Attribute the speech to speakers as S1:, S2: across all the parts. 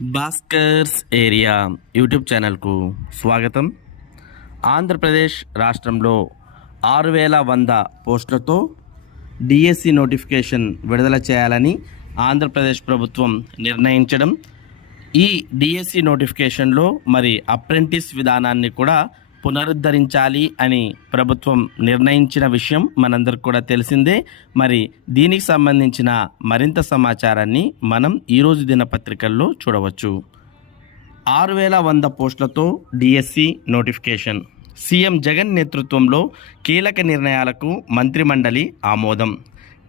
S1: Bhaskar's area YouTube ఛానల్కు స్వాగతం. ఆంధ్రప్రదేశ్ రాష్ట్రంలో ఆరు వేల వంద పోస్టులతో డిఎస్సి నోటిఫికేషన్ విడుదల చేయాలని ఆంధ్రప్రదేశ్ ప్రభుత్వం నిర్ణయించడం. ఈ డిఎస్సి నోటిఫికేషన్లో మరి అప్రెంటిస్ విధానాన్ని కూడా పునరుద్ధరించాలి అని ప్రభుత్వం నిర్ణయించిన విషయం మనందరికి కూడా తెలిసిందే. మరి దీనికి సంబంధించిన మరింత సమాచారాన్ని మనం ఈరోజు దినపత్రికల్లో చూడవచ్చు. ఆరు వేల వంద పోస్టులతో డిఎస్సి నోటిఫికేషన్. సీఎం జగన్ నేతృత్వంలో కీలక నిర్ణయాలకు మంత్రిమండలి ఆమోదం.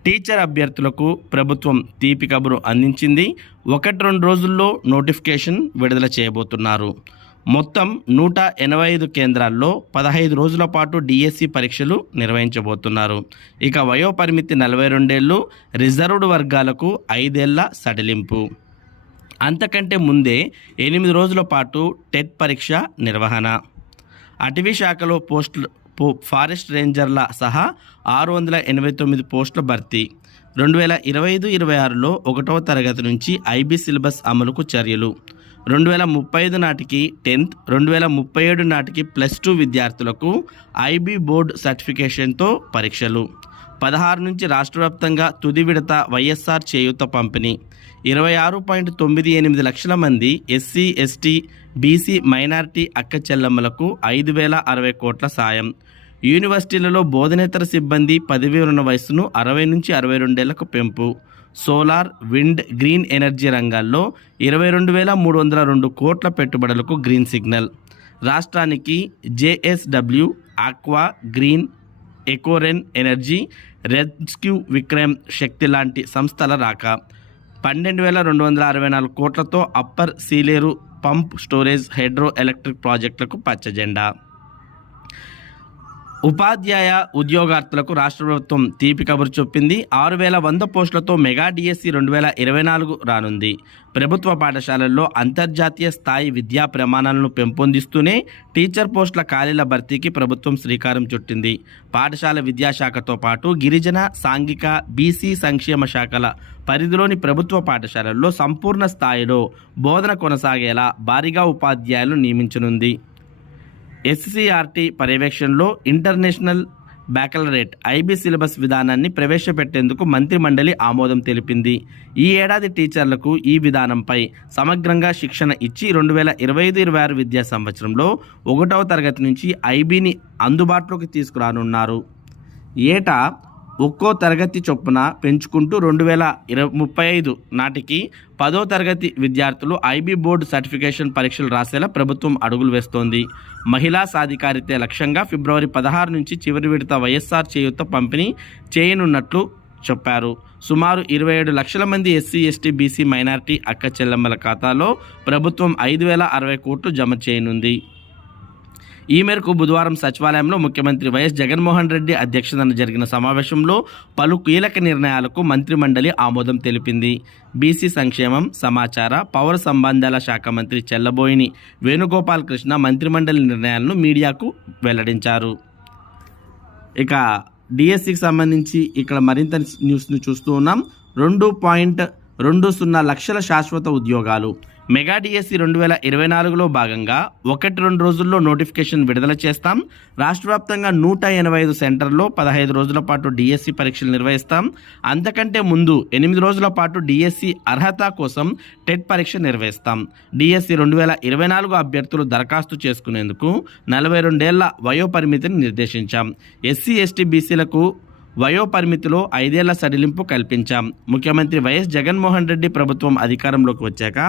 S1: టీచర్ అభ్యర్థులకు ప్రభుత్వం తీపి కబురు అందించింది. ఒకటి రెండు రోజుల్లో నోటిఫికేషన్ విడుదల చేయబోతున్నారు. మొత్తం నూట ఎనభై ఐదు కేంద్రాల్లో పదహైదు రోజుల పాటు డిఎస్సి పరీక్షలు నిర్వహించబోతున్నారు. ఇక వయోపరిమితి నలభై రెండేళ్ళు రిజర్వ్డ్ వర్గాలకు ఐదేళ్ళ సడలింపు. అంతకంటే ముందే ఎనిమిది రోజుల పాటు టెట్ పరీక్ష నిర్వహణ. అటవీ శాఖలో పోస్టులు పో ఫారెస్ట్ రేంజర్ల సహా ఆరు వందల ఎనభై తొమ్మిది పోస్టుల భర్తీ. రెండు వేల ఇరవై ఐదు ఇరవై ఆరులో ఒకటవ తరగతి నుంచి ఐబీ సిలబస్ అమలుకు చర్యలు. రెండు వేల ముప్పై ఐదు నాటికి టెన్త్ రెండు వేల ముప్పై ఏడు నాటికి ప్లస్ టూ విద్యార్థులకు ఐబీ బోర్డు సర్టిఫికేషన్తో పరీక్షలు. పదహారు నుంచి రాష్ట్ర వ్యాప్తంగా తుది విడత వైఎస్ఆర్ చేయూత పంపిణీ. ఇరవై ఆరు పాయింట్ తొమ్మిది ఎనిమిది లక్షల మంది ఎస్సీ ఎస్టీ బీసీ మైనార్టీ అక్క చెల్లమ్మలకు ఐదు వేల అరవై కోట్ల సాయం. యూనివర్సిటీలలో బోధనేతర సిబ్బంది పదవి ఉన్న వయసును అరవై నుంచి అరవై రెండేళ్ళకు పెంపు. సోలార్ విండ్ గ్రీన్ ఎనర్జీ రంగాల్లో ఇరవై రెండు వేల మూడు వందల రెండు కోట్ల పెట్టుబడులకు గ్రీన్ సిగ్నల్. రాష్ట్రానికి JSW aqua green Ecoren energy rescue విక్రయం శక్తి లాంటి సంస్థల రాక. పన్నెండు వేల రెండు వందల అరవై నాలుగు కోట్లతో upper Sileru pump storage hydro electric ప్రాజెక్టులకు పచ్చజెండా. ఉపాధ్యాయ ఉద్యోగార్థులకు రాష్ట్ర ప్రభుత్వం తీపి కబురు చొప్పింది. ఆరు వేల వంద పోస్టులతో మెగా డిఎస్సి రెండు వేల ఇరవై నాలుగు రానుంది. ప్రభుత్వ పాఠశాలల్లో అంతర్జాతీయ స్థాయి విద్యా ప్రమాణాలను పెంపొందిస్తూనే టీచర్ పోస్టుల ఖాళీల భర్తీకి ప్రభుత్వం శ్రీకారం చుట్టింది. పాఠశాల విద్యాశాఖతో పాటు గిరిజన సాంఘిక బీసీ సంక్షేమ శాఖల పరిధిలోని ప్రభుత్వ పాఠశాలల్లో సంపూర్ణ స్థాయిలో బోధన కొనసాగేలా భారీగా ఉపాధ్యాయులను నియమించనుంది. ఎస్సీఆర్టీ పర్యవేక్షణలో ఇంటర్నేషనల్ బ్యాకలరేట్ ఐబీ సిలబస్ విధానాన్ని ప్రవేశపెట్టేందుకు మంత్రిమండలి ఆమోదం తెలిపింది. ఈ ఏడాది టీచర్లకు ఈ విధానంపై సమగ్రంగా శిక్షణ ఇచ్చి రెండు వేల ఇరవై ఐదు ఇరవై ఆరు విద్యా సంవత్సరంలో ఒకటవ తరగతి నుంచి ఐబీని అందుబాటులోకి తీసుకురానున్నారు. ఏటా ఒక్కో తరగతి చొప్పున పెంచుకుంటూ రెండు వేల ఇరవై ముప్పై ఐదు నాటికి పదో తరగతి విద్యార్థులు ఐబీ బోర్డు సర్టిఫికేషన్ పరీక్షలు రాసేలా ప్రభుత్వం అడుగులు వేస్తోంది. మహిళా సాధికారితే లక్ష్యంగా ఫిబ్రవరి పదహారు నుంచి చివరి విడత వైఎస్ఆర్ చేయూత పంపిణీ చేయనున్నట్లు చెప్పారు. సుమారు ఇరవై ఏడు లక్షల మంది ఎస్సీ ఎస్టీ బీసీ మైనారిటీ అక్క చెల్లెమ్మల ఖాతాలో ప్రభుత్వం ఐదు వేల అరవై కోట్లు జమ చేయనుంది. ఈ మేరకు బుధవారం సచివాలయంలో ముఖ్యమంత్రి వైఎస్ జగన్మోహన్ రెడ్డి అధ్యక్షతన జరిగిన సమావేశంలో పలు కీలక నిర్ణయాలకు మంత్రిమండలి ఆమోదం తెలిపింది. బీసీ సంక్షేమం సమాచార పౌర సంబంధాల శాఖ మంత్రి చెల్లబోయిని వేణుగోపాల్ కృష్ణ మంత్రిమండలి నిర్ణయాలను మీడియాకు వెల్లడించారు. ఇక డిఎస్సికి సంబంధించి ఇక్కడ మరింత న్యూస్ను చూస్తూ ఉన్నాం. రెండు పాయింట్ రెండు సున్నా లక్షల శాశ్వత ఉద్యోగాలు. మెగా డిఎస్సి రెండు వేల ఇరవై నాలుగులో భాగంగా ఒకటి రెండు రోజుల్లో నోటిఫికేషన్ విడుదల చేస్తాం. రాష్ట్ర వ్యాప్తంగా నూట ఎనభై ఐదు సెంటర్లో పదహైదు రోజుల పాటు డిఎస్సి పరీక్షలు నిర్వహిస్తాం. అంతకంటే ముందు ఎనిమిది రోజుల పాటు డిఎస్సి అర్హత కోసం టెట్ పరీక్ష నిర్వహిస్తాం. డిఎస్సి రెండు వేల ఇరవై నాలుగు అభ్యర్థులు దరఖాస్తు చేసుకునేందుకు నలభై రెండేళ్ళ వయోపరిమితిని నిర్దేశించాం. ఎస్సీ ఎస్టీ బీసీలకు వయోపరిమితిలో ఐదేళ్ళ సడలింపు కల్పించాం. ముఖ్యమంత్రి వైఎస్ జగన్మోహన్ రెడ్డి ప్రభుత్వం అధికారంలోకి వచ్చాక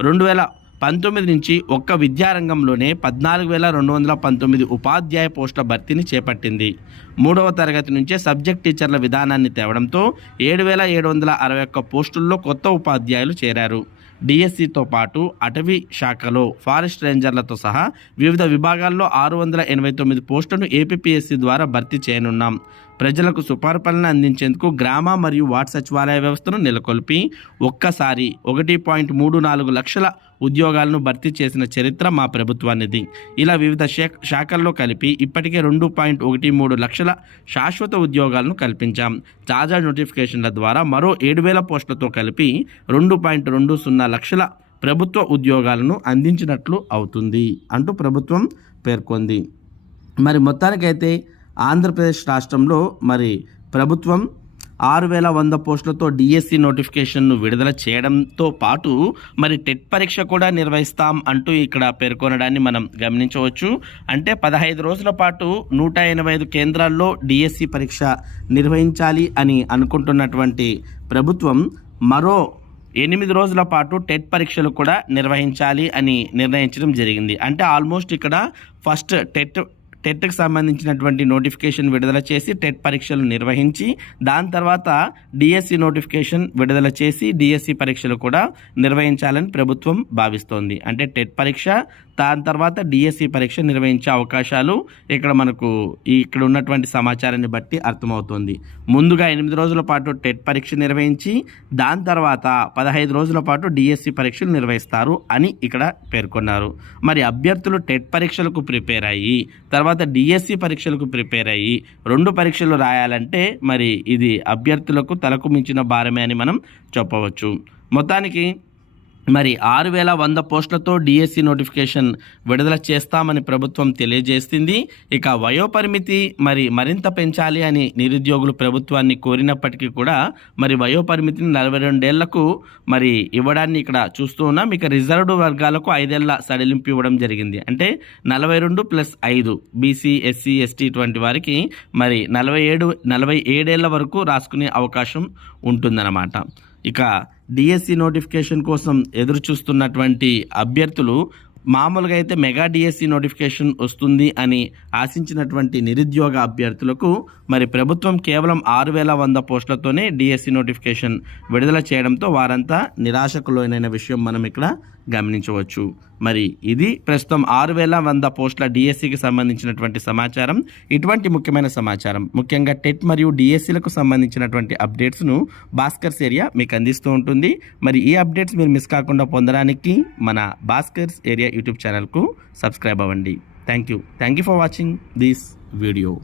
S1: రెండు వేల పంతొమ్మిది నుంచి ఒక్క విద్యారంగంలోనే పద్నాలుగు వేల రెండు వందల పంతొమ్మిది ఉపాధ్యాయ పోస్టుల భర్తీని చేపట్టింది. మూడవ తరగతి నుంచే సబ్జెక్ట్ టీచర్ల విధానాన్ని తేవడంతో ఏడు వేల ఏడు వందల అరవై ఒక్క పోస్టుల్లో కొత్త ఉపాధ్యాయులు చేరారు. డిఎస్సితో పాటు అటవీ శాఖలో ఫారెస్ట్ రేంజర్లతో సహా వివిధ విభాగాల్లో ఆరు వందల ఎనభై తొమ్మిది పోస్టులను ఏపీపీఎస్సీ ద్వారా భర్తీ చేయనున్నాం. ప్రజలకు సుపరిపాలన అందించేందుకు గ్రామ మరియు వార్డు సచివాలయ వ్యవస్థను నెలకొల్పి ఒక్కసారి ఒకటి పాయింట్ మూడు నాలుగు లక్షల ఉద్యోగాలను భర్తీ చేసిన చరిత్ర మా ప్రభుత్వానిది. ఇలా వివిధ శాఖ శాఖల్లో కలిపి ఇప్పటికే రెండు పాయింట్ ఒకటి మూడు లక్షల శాశ్వత ఉద్యోగాలను కల్పించాం. తాజా నోటిఫికేషన్ల ద్వారా మరో ఏడు వేల పోస్టులతో కలిపి రెండు పాయింట్ రెండు సున్నా లక్షల ప్రభుత్వ ఉద్యోగాలను అందించినట్లు అవుతుంది అంటూ ప్రభుత్వం పేర్కొంది. మరి మొత్తానికైతే ఆంధ్రప్రదేశ్ రాష్ట్రంలో మరి ప్రభుత్వం ఆరు వేల వంద పోస్టులతో డిఎస్సి నోటిఫికేషన్ను విడుదల చేయడంతో పాటు మరి టెట్ పరీక్ష కూడా నిర్వహిస్తాం అంటూ ఇక్కడ పేర్కొనడాన్ని మనం గమనించవచ్చు. అంటే పదహైదు రోజుల పాటు నూట ఎనభై ఐదు కేంద్రాల్లో డిఎస్సి పరీక్ష నిర్వహించాలి అని అనుకుంటున్నటువంటి ప్రభుత్వం మరో ఎనిమిది రోజుల పాటు టెట్ పరీక్షలు కూడా నిర్వహించాలి అని నిర్ణయించడం జరిగింది. అంటే ఆల్మోస్ట్ ఇక్కడ ఫస్ట్ టెట్ టెట్కి సంబంధించినటువంటి నోటిఫికేషన్ విడుదల చేసి టెట్ పరీక్షలు నిర్వహించి దాని తర్వాత డిఎస్సి నోటిఫికేషన్ విడుదల చేసి డిఎస్సి పరీక్షలు కూడా నిర్వహించాలని ప్రభుత్వం భావిస్తోంది. అంటే టెట్ పరీక్ష దాని తర్వాత డిఎస్సి పరీక్ష నిర్వహించే అవకాశాలు ఇక్కడ మనకు ఇక్కడ ఉన్నటువంటి సమాచారాన్ని బట్టి అర్థమవుతుంది. ముందుగా ఎనిమిది రోజుల పాటు టెట్ పరీక్ష నిర్వహించి దాని తర్వాత పదహైదు రోజుల పాటు డిఎస్సి పరీక్షలు నిర్వహిస్తారు అని ఇక్కడ పేర్కొన్నారు. మరి అభ్యర్థులు టెట్ పరీక్షలకు ప్రిపేర్ అయ్యి తర్వాత డిఎస్సి పరీక్షలకు ప్రిపేర్ అయ్యి రెండు పరీక్షలు రాయాలంటే మరి ఇది అభ్యర్థులకు తలకు మించిన భారమే అని మనం చెప్పవచ్చు. మొత్తానికి మరి ఆరు వేల వంద పోస్టులతో డిఎస్సి నోటిఫికేషన్ విడుదల చేస్తామని ప్రభుత్వం తెలియజేస్తుంది ఇక వయోపరిమితి మరి మరింత పెంచాలి అని నిరుద్యోగులు ప్రభుత్వాన్ని కోరినప్పటికీ కూడా మరి వయోపరిమితిని నలభై రెండేళ్ళకు మరి ఇవ్వడాన్ని ఇక్కడ చూస్తూ ఉన్నాం. ఇక రిజర్వ్డ్ వర్గాలకు ఐదేళ్ళ సడలింపు ఇవ్వడం జరిగింది. అంటే నలభై రెండు ప్లస్ ఐదు బీసీ ఎస్సీ ఎస్టీ ఇటువంటి వారికి మరి నలభై ఏడు నలభై ఏడేళ్ళ వరకు రాసుకునే అవకాశం ఉంటుందన్నమాట. ఇక డిఎస్సి నోటిఫికేషన్ కోసం ఎదురు చూస్తున్నటువంటి అభ్యర్థులు మామూలుగా అయితే మెగా డిఎస్సి నోటిఫికేషన్ వస్తుంది అని ఆశించినటువంటి నిరుద్యోగ అభ్యర్థులకు మరి ప్రభుత్వం కేవలం ఆరు వేల వంద పోస్టులతోనే డిఎస్సి నోటిఫికేషన్ విడుదల చేయడంతో వారంతా నిరాశకు లోనైన విషయం మనం ఇక్కడ గమనించవచ్చు. మరి ఇది ప్రస్తుతం ఆరు వేల వంద పోస్టుల డిఎస్సికి సంబంధించినటువంటి సమాచారం. ఇటువంటి ముఖ్యమైన సమాచారం. ముఖ్యంగా టెట్ మరియు డిఎస్సీలకు సంబంధించినటువంటి అప్డేట్స్ను భాస్కర్స్ ఏరియా మీకు అందిస్తూ ఉంటుంది. మరి ఈ అప్డేట్స్ మీరు మిస్ కాకుండా పొందడానికి మన భాస్కర్స్ ఏరియా యూట్యూబ్ ఛానల్కు సబ్స్క్రైబ్ అవ్వండి. Thank you. Thank you for watching this video.